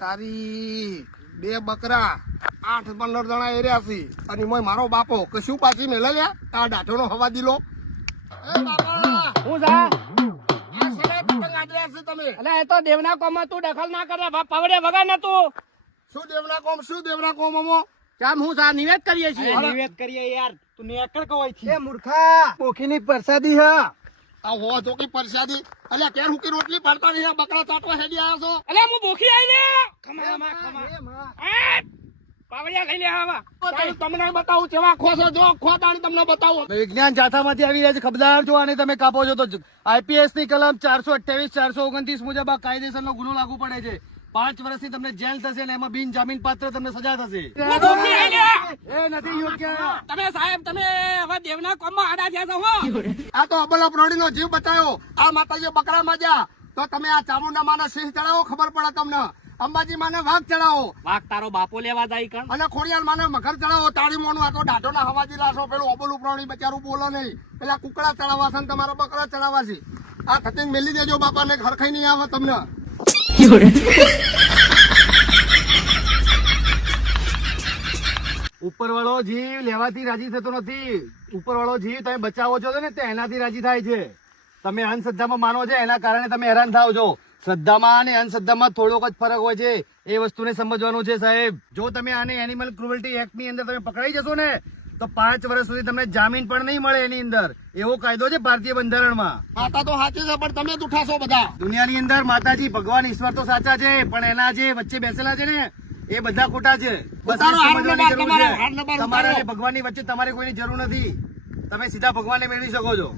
તારી 2 બકરા 8-15 જણા એર્યા છે અને મોય મારો બાપો કશું પાછી મેલે લ્યા તાર ડાઢોનો હવા દીલો. એ બાપા હું જા આ સલાહ પતંગ આડ્યા છે તમે. અલે એ તો દેવના કોમમાં તું દખલ ના કરે પવડે વગર ને તું શું દેવના કોમ અમો ચામ હું જા નિવેદ કરીએ છીએ. નિવેદ કરીએ યાર તું નેકળ કવાય છે. એ મૂર્ખા પોખીની પ્રસાદી હા આ હો ચોકી પરસાદી અલ્યા કેર હુકી રોટલી પાડતા નહીં બકરા ચાટવા હેડી આવ્યા છો. અલે હું ભૂખી આવી લે ખમા પાવડિયા લઈ લે આવા તાણી તમને બતાવું કેવા ખોસો જો ખોદાણી તમને બતાવું. વિજ્ઞાન જાથામાંથી આવી રહ્યા છે ખબરદાર જો આને તમે કાપો છો તો આઈપીએસ ની કલમ 428 429 મુજબ આ કાયદેસરનો ગુનો લાગુ પડે છે. 5 વર્ષની તમને જેલ થશે અને એમાં બિન જામીન પાત્ર તમને સજા થશે. હું ભૂખી આવી લે. એ નથી યોગ્ય. તમે સાહેબ તમે હવે દેવના કોમમાં આડા થયા છો હો. આ તો અબલા પ્રાણીનો જીવ બચાવ્યો. આ માતાજી બકરા માજ્યા તો તમે આ ચામુંડા માને સિંહ ચડાવો ખબર પડે તમને. અંબાજી માને વાઘ ચડાવો વાઘ તારો બાપો લેવા જાય કણ અને ખોડિયાલ માને મગર ચડાવો. તાળી મોનું આ તો ડાઢોના હવાજી લાશો પેલું અબલું પ્રાણી બચારું બોલો નહીં. પેલા કુકડા ચડાવવા છે ને તમારા બકરા ચડાવવા છે. આ ખતીને મેલી દેજો બાપાને હરખાઈ નહીં આવે તમને. ઉપરવાળો જીવ લેવાથી રાજી થતો નથી. ઉપરવાળો જીવ તમે બચાવો છો ને તે એનાથી રાજી થાય છે. તમે અંધશ્રદ્ધામાં માનો છો એના કારણે તમે હેરાન થાવ છો. શ્રદ્ધામાં અને અંધશ્રદ્ધામાં થોડોક જ ફરક હોય છે. એ વસ્તુને સમજવાનું છે સાહેબ. જો તમે આને એનિમલ ક્રુઅલ્ટી એક્ટ ની અંદર તમે પકડાઈ જશો ને તો 5 વર્ષ સુધી તમને જામીન પણ નહીં મળે. એની અંદર એવો કાયદો છે ભારતીય બંધારણમાં. માતા તો સાચી છે પણ તમે જ ઉઠાશો બધા. દુનિયાની અંદર માતાજી ભગવાન ઈશ્વર તો સાચા છે પણ એના જે વચ્ચે બેસેલા છે ને એ બધા ખોટા છે. બસ આ સમજવાની જરૂર છે. તમારે અને ભગવાનની વચ્ચે તમારે કોઈની જરૂર નથી. તમે સીધા ભગવાનને મેળવી શકો છો.